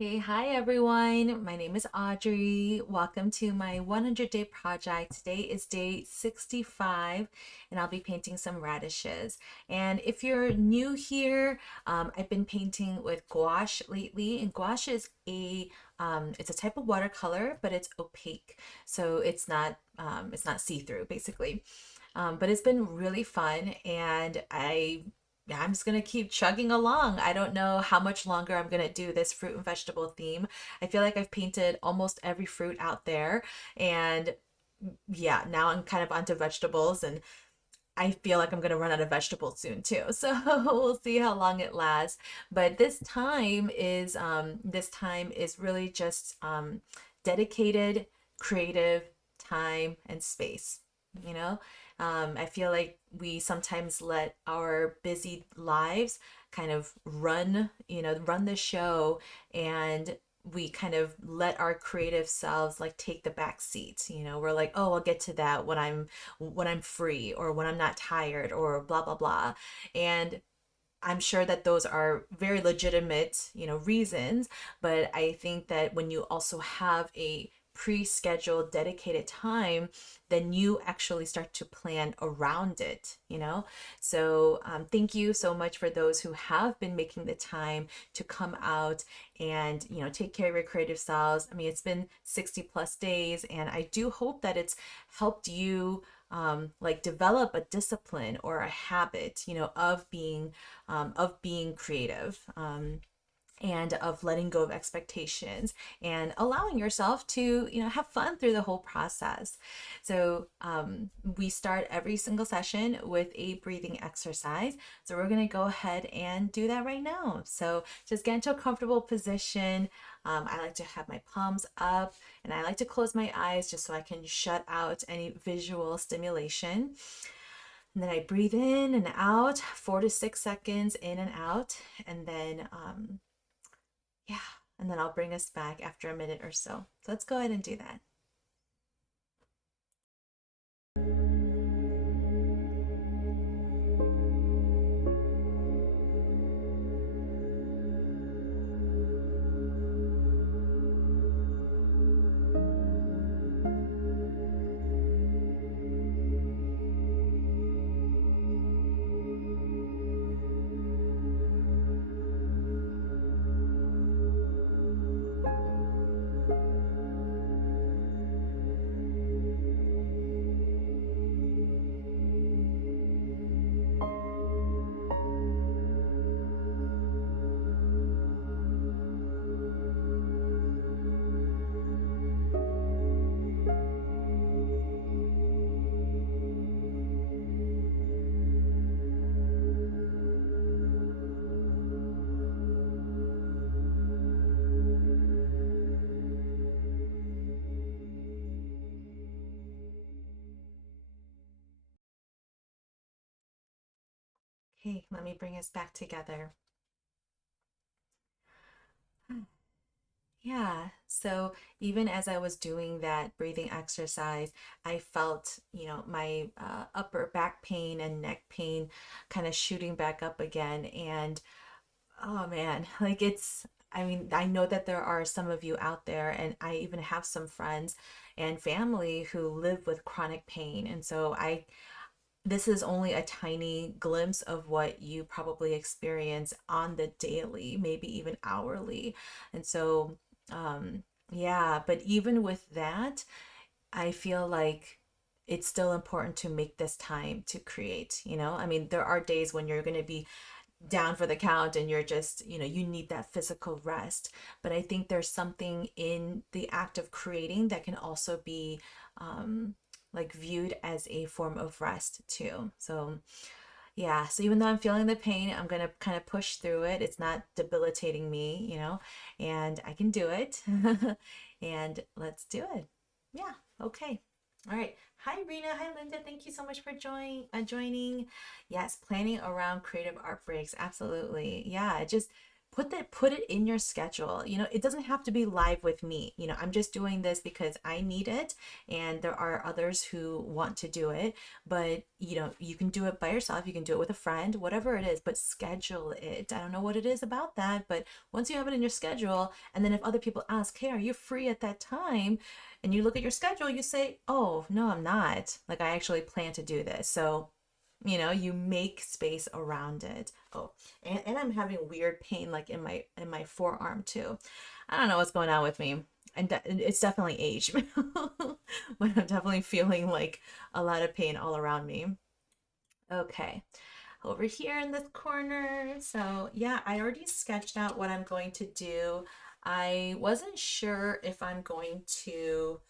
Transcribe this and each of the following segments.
Hey, hi everyone. My name is Audrey. Welcome to my 100-day project. Today is day 65, and I'll be painting some radishes. And if you're new here, I've been painting with gouache lately, and gouache is it's a type of watercolor, but it's opaque, so it's not see-through basically. But it's been really fun, and yeah, I'm just gonna keep chugging along. I don't know how much longer I'm gonna do this fruit and vegetable theme. I feel like I've painted almost every fruit out there, and yeah, now I'm kind of onto vegetables, and I feel like I'm gonna run out of vegetables soon too. So we'll see how long it lasts. But this time is really just dedicated, creative time and space. You know, I feel like we sometimes let our busy lives kind of run the show, and we kind of let our creative selves like take the back seat. We're like, oh, I'll get to that when I'm free or when I'm not tired or blah blah blah. And I'm sure that those are very legitimate, reasons, but I think that when you also have a pre-scheduled dedicated time, then you actually start to plan around it. So thank you so much for those who have been making the time to come out and take care of your creative selves. I mean, it's been 60 plus days, and I do hope that it's helped you like develop a discipline or a habit, of being creative, and of letting go of expectations and allowing yourself to, have fun through the whole process. So we start every single session with a breathing exercise. So we're going to go ahead and do that right now. So just get into a comfortable position. I like to have my palms up, and I like to close my eyes just so I can shut out any visual stimulation. And then I breathe in and out, 4 to 6 seconds in and out. And then, yeah, and then I'll bring us back after a minute or so. So let's go ahead and do that. Okay, let me bring us back together. Yeah, so even as I was doing that breathing exercise, I felt, my upper back pain and neck pain kind of shooting back up again. And oh man, like I mean, I know that there are some of you out there, and I even have some friends and family who live with chronic pain. And so this is only a tiny glimpse of what you probably experience on the daily, maybe even hourly. And so, yeah, but even with that, I feel like it's still important to make this time to create. I mean, there are days when you're going to be down for the count and you're just, you need that physical rest. But I think there's something in the act of creating that can also be like viewed as a form of rest too. So yeah, so even though I'm feeling the pain, I'm gonna kind of push through it. It's not debilitating me, and I can do it. And let's do it. Yeah, okay. All right. Hi, Rena. Hi, Linda. Thank you so much for joining. Yes, planning around creative art breaks. Absolutely. Yeah, just put it in your schedule. You know, it doesn't have to be live with me. You know, I'm just doing this because I need it, and there are others who want to do it. But you know, you can do it by yourself, you can do it with a friend, whatever it is, but schedule it. I don't know what it is about that, but once you have it in your schedule, and then if other people ask, hey, are you free at that time, and you look at your schedule, you say, oh no, I'm not, like I actually plan to do this. So you know, you make space around it. Oh, and I'm having weird pain like in my forearm too. I don't know what's going on with me, and it's definitely age. But I'm definitely feeling like a lot of pain all around me. Okay, over here in this corner. So yeah, I already sketched out what I'm going to do. I wasn't sure if I'm going to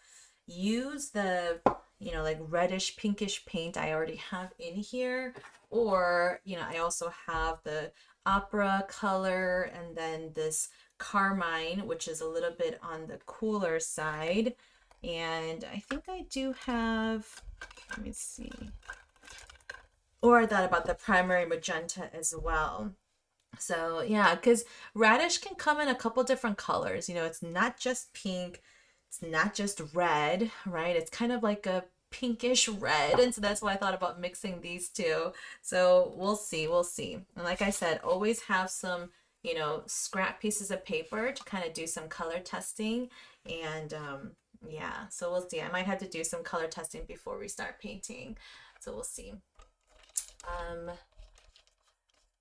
use the, you know, like reddish pinkish paint I already have in here, or, you know, I also have the opera color and then this carmine, which is a little bit on the cooler side. And I think I do have, let me see. Or I thought about the primary magenta as well. So yeah, because radish can come in a couple different colors. You know, it's not just pink, it's not just red, right? It's kind of like a pinkish red. And so that's why I thought about mixing these two. So we'll see, we'll see. And like I said, always have some, you know, scrap pieces of paper to kind of do some color testing. And yeah, so we'll see. I might have to do some color testing before we start painting. So we'll see. Um,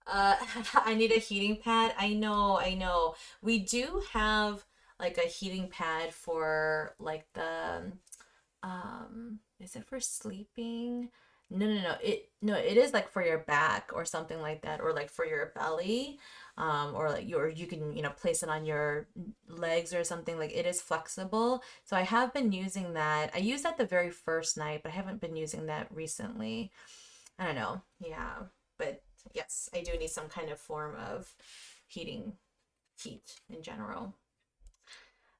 uh, I need a heating pad. I know, I know. We do have like a heating pad for like the is it for sleeping? No, no, no. It is like for your back or something like that, or like for your belly. Or like you can, you know, place it on your legs or something. Like it is flexible. So I have been using that. I used that the very first night, but I haven't been using that recently. I don't know. Yeah. But yes, I do need some kind of form of heating, heat in general.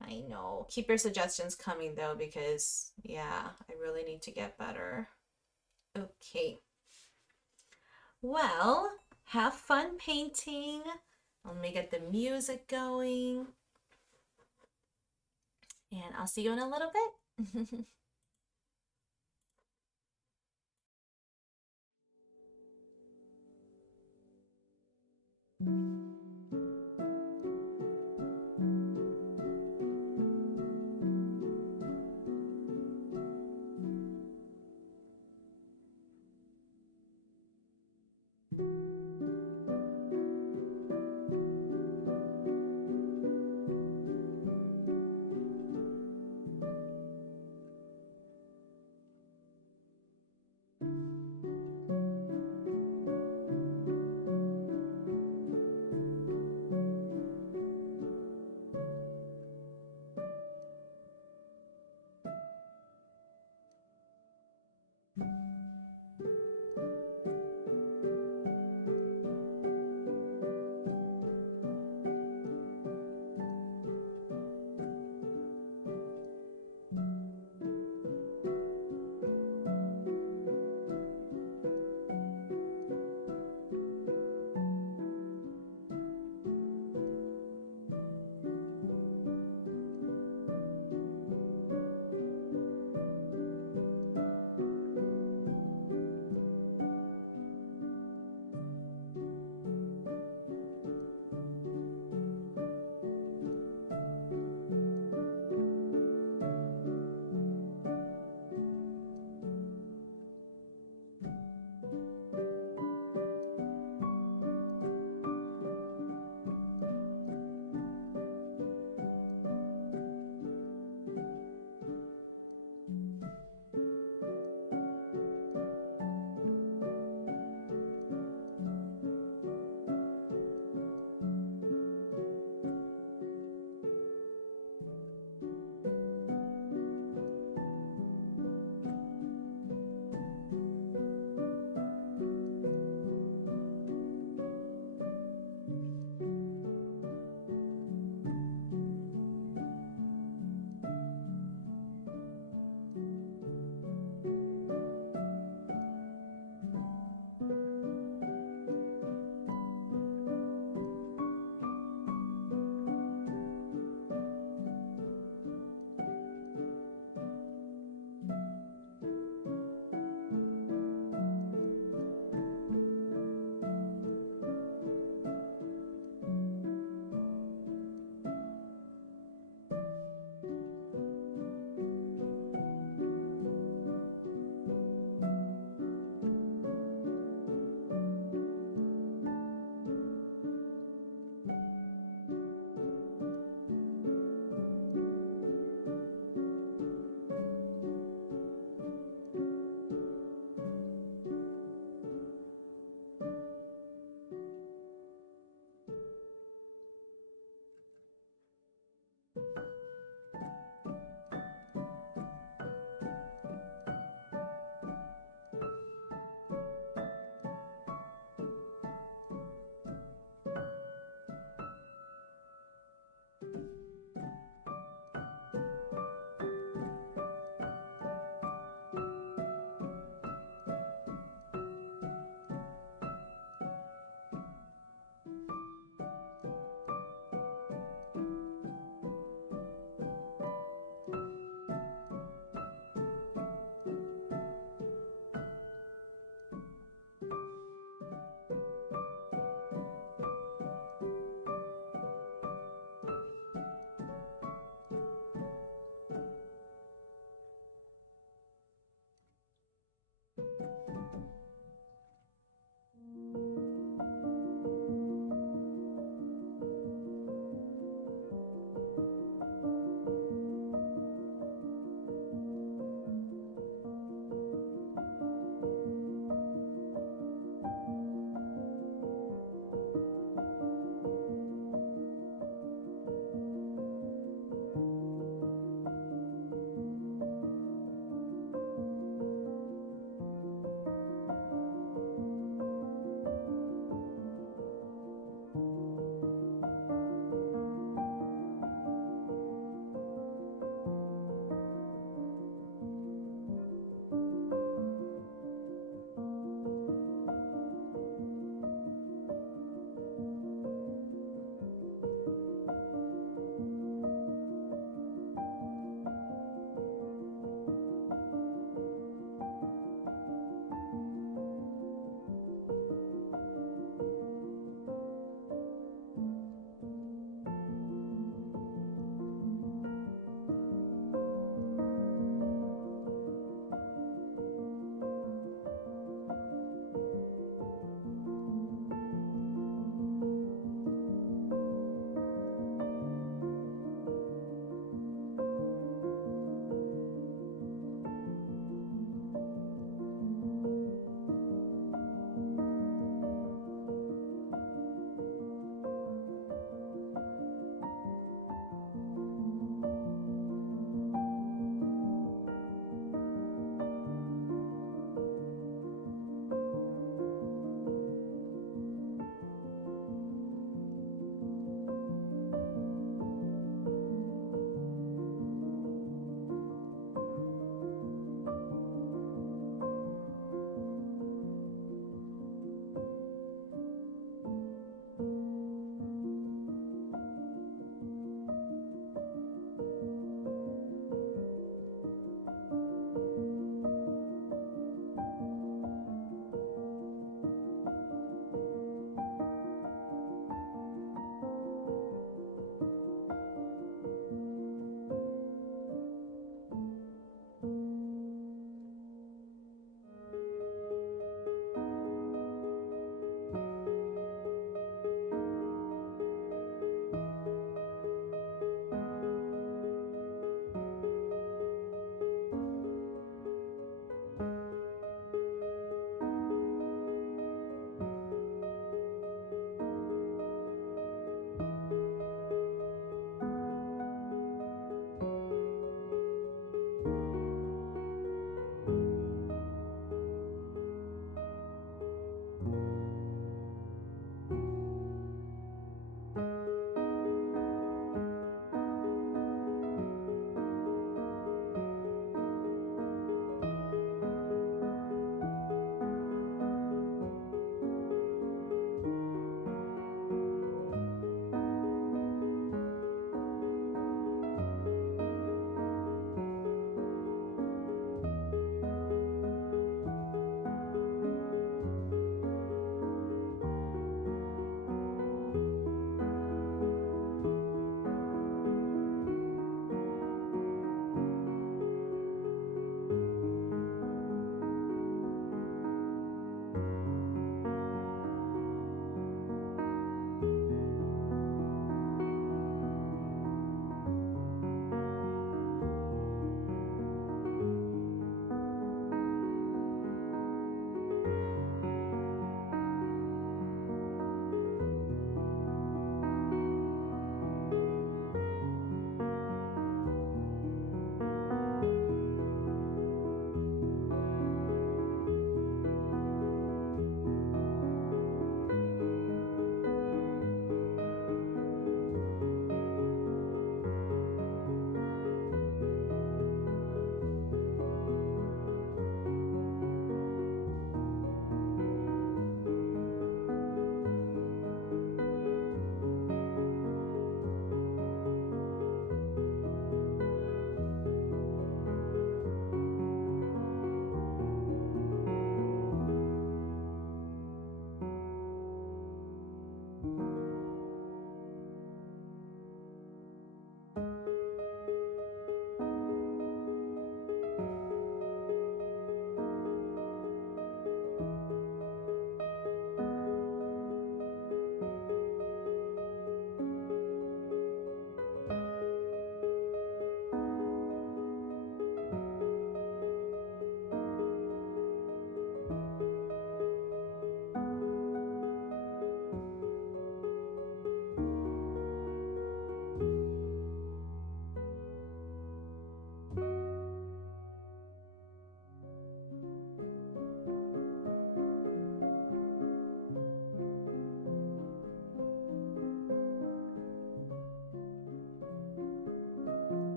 I know. Keep your suggestions coming though, because yeah, I really need to get better. Okay. Well, have fun painting. Let me get the music going, and I'll see you in a little bit.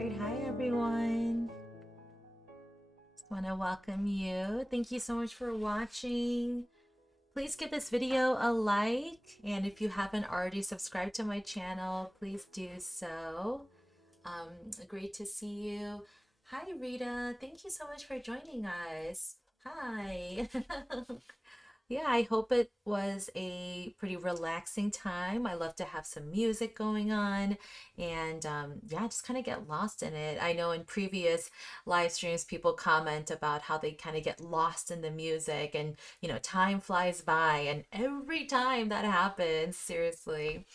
right, hi everyone. Just want to welcome you. Thank you so much for watching. Please give this video a like, and if you haven't already subscribed to my channel, please do so. Great to see you. Hi, Rita. Thank you so much for joining us. Hi. Yeah, I hope it was a pretty relaxing time. I love to have some music going on and yeah, just kind of get lost in it. I know in previous live streams, people comment about how they kind of get lost in the music and, time flies by. And every time that happens, seriously.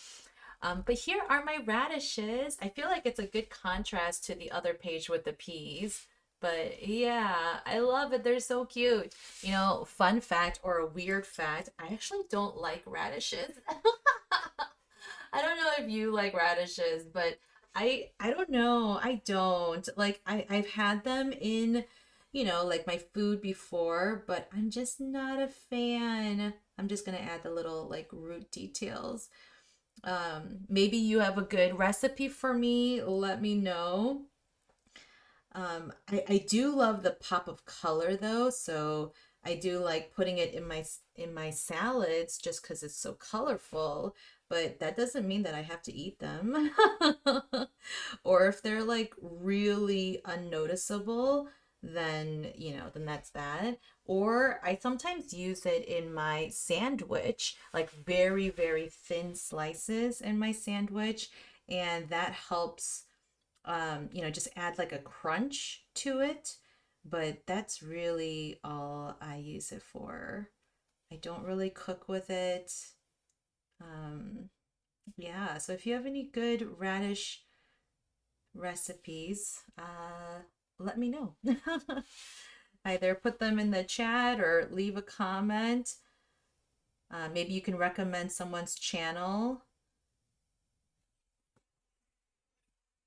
But here are my radishes. I feel like it's a good contrast to the other page with the peas. But yeah, I love it. They're so cute. Fun fact or a weird fact, I actually don't like radishes. I don't know if you like radishes, but I don't know. I don't. Like I've had them in, like my food before, but I'm just not a fan. I'm just gonna add the little like root details. Maybe you have a good recipe for me. Let me know. I do love the pop of color though, so I do like putting it in my salads just because it's so colorful, but that doesn't mean that I have to eat them. Or if they're like really unnoticeable, then then that's that. Or I sometimes use it in my sandwich, like very, very thin slices in my sandwich, and that helps just add like a crunch to it. But that's really all I use it for. I don't really cook with it. Um, yeah, so if you have any good radish recipes, let me know. Either put them in the chat or leave a comment. Maybe you can recommend someone's channel.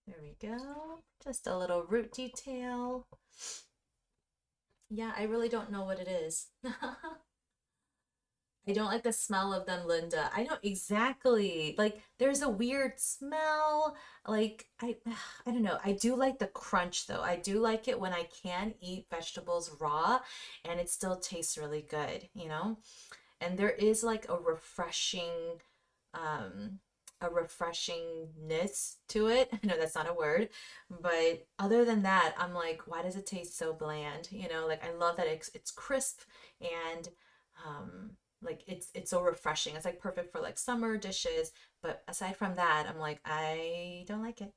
There we go. Just a little root detail. Yeah, I really don't know what it is. I don't like the smell of them, Linda. I know exactly. Like there's a weird smell. Like I don't know. I do like the crunch though. I do like it when I can eat vegetables raw and it still tastes really good. And there is like um a refreshingness to it. I know that's not a word, but other than that, I'm like, why does it taste so bland? Like I love that it's crisp and um like it's so refreshing. It's like perfect for like summer dishes, but aside from that, I'm like I don't like it.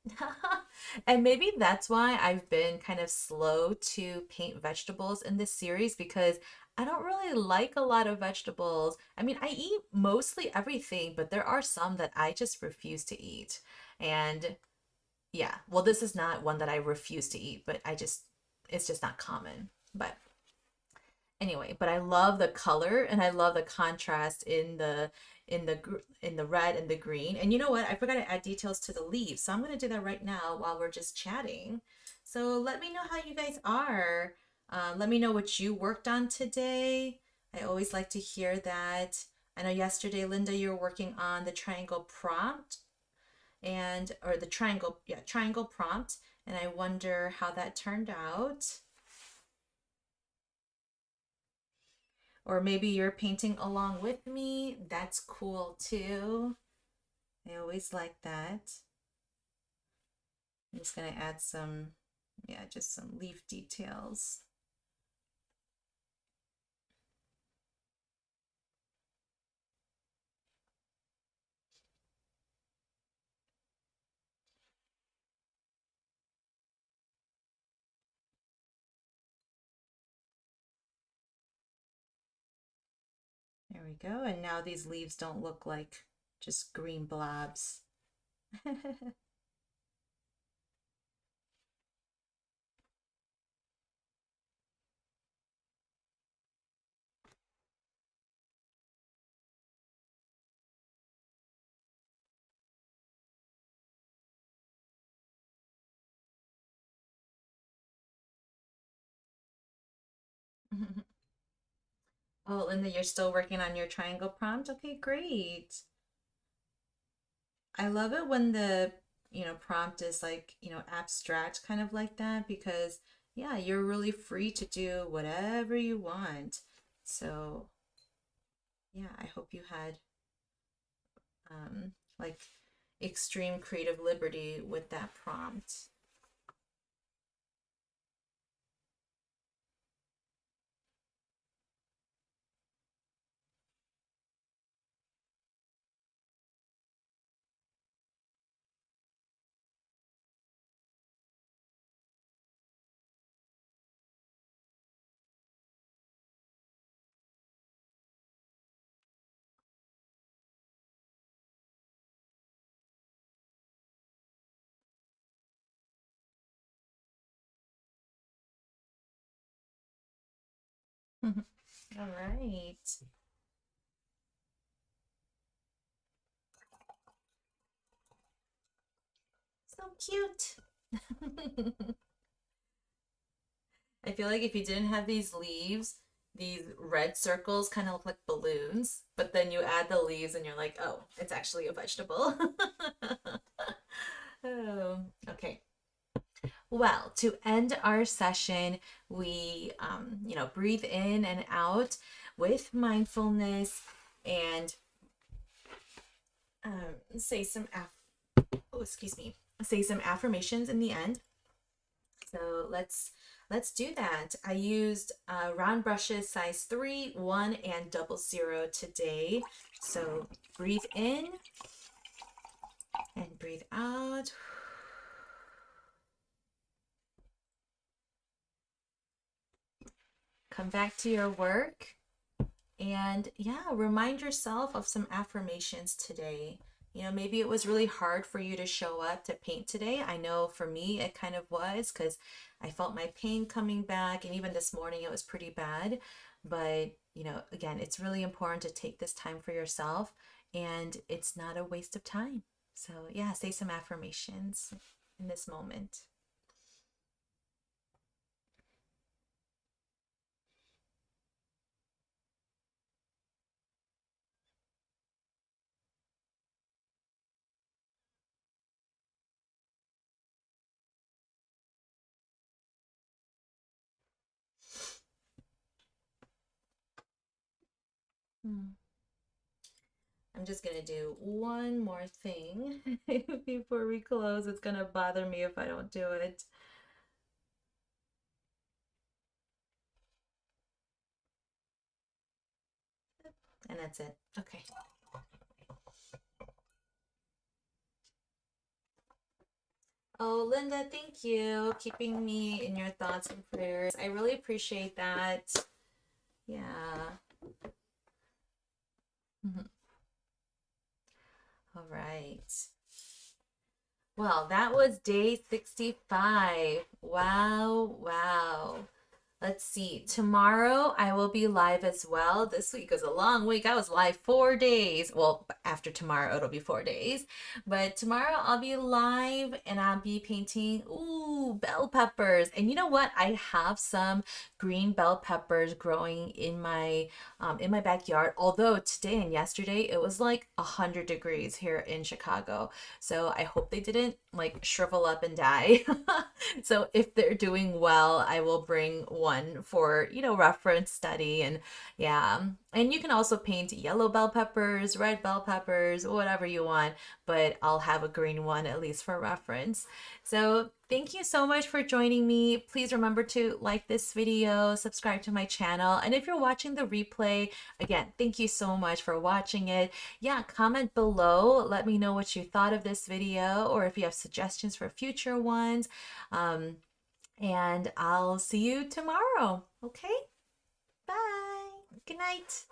And maybe that's why I've been kind of slow to paint vegetables in this series because I don't really like a lot of vegetables. I mean, I eat mostly everything, but there are some that I just refuse to eat. And yeah, well, this is not one that I refuse to eat, but it's just not common. But anyway, but I love the color and I love the contrast in the red and the green. And you know what? I forgot to add details to the leaves. So I'm going to do that right now while we're just chatting. So let me know how you guys are. Let me know what you worked on today. I always like to hear that. I know yesterday, Linda, you were working on the triangle prompt or the triangle, yeah, triangle prompt. And I wonder how that turned out. Or maybe you're painting along with me. That's cool too. I always like that. I'm just going to add some, yeah, just some leaf details. There we go. And now these leaves don't look like just green blobs. Oh, Linda, you're still working on your triangle prompt? Okay, great. I love it when prompt is like, abstract kind of like that because yeah, you're really free to do whatever you want. So, yeah, I hope you had like extreme creative liberty with that prompt. All right. So cute. I feel like if you didn't have these leaves, these red circles kind of look like balloons, but then you add the leaves and you're like, oh, it's actually a vegetable. Oh, okay. Well, to end our session, we, breathe in and out with mindfulness and say some, oh, excuse me, say some affirmations in the end. So let's do that. I used round brushes size 3, 1, and 00 today. So breathe in and breathe out. Come back to your work and yeah, remind yourself of some affirmations today. Maybe it was really hard for you to show up to paint today. I know for me it kind of was because I felt my pain coming back, and even this morning it was pretty bad. But, again, it's really important to take this time for yourself, and it's not a waste of time. So, yeah, say some affirmations in this moment. Hmm. I'm just gonna do one more thing before we close. It's gonna bother me if I don't do it. And that's it. Okay. Oh, Linda, thank you. Keeping me in your thoughts and prayers. I really appreciate that. Yeah. Mhm. All right. Well, that was day 65. Wow, wow. Let's see. Tomorrow I will be live as well. This week is a long week. I was live 4 days. Well, after tomorrow it'll be 4 days. But tomorrow I'll be live and I'll be painting, ooh, bell peppers. And you know what? I have some green bell peppers growing in my backyard. Although today and yesterday it was like 100 degrees here in Chicago. So I hope they didn't like shrivel up and die. So if they're doing well, I will bring one for, reference study. And yeah. And you can also paint yellow bell peppers, red bell peppers, whatever you want, but I'll have a green one at least for reference. So thank you so much for joining me. Please remember to like this video, subscribe to my channel. And if you're watching the replay, again, thank you so much for watching it. Yeah, comment below. Let me know what you thought of this video or if you have suggestions for future ones. Um, and I'll see you tomorrow. Okay? Bye. Good night.